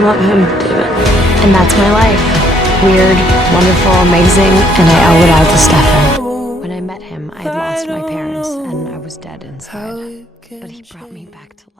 love him, David. And that's my life. Weird, wonderful, amazing, and I owe it all to Stefan. When I met him, I had lost my parents, and I was dead inside. But he brought me back to life.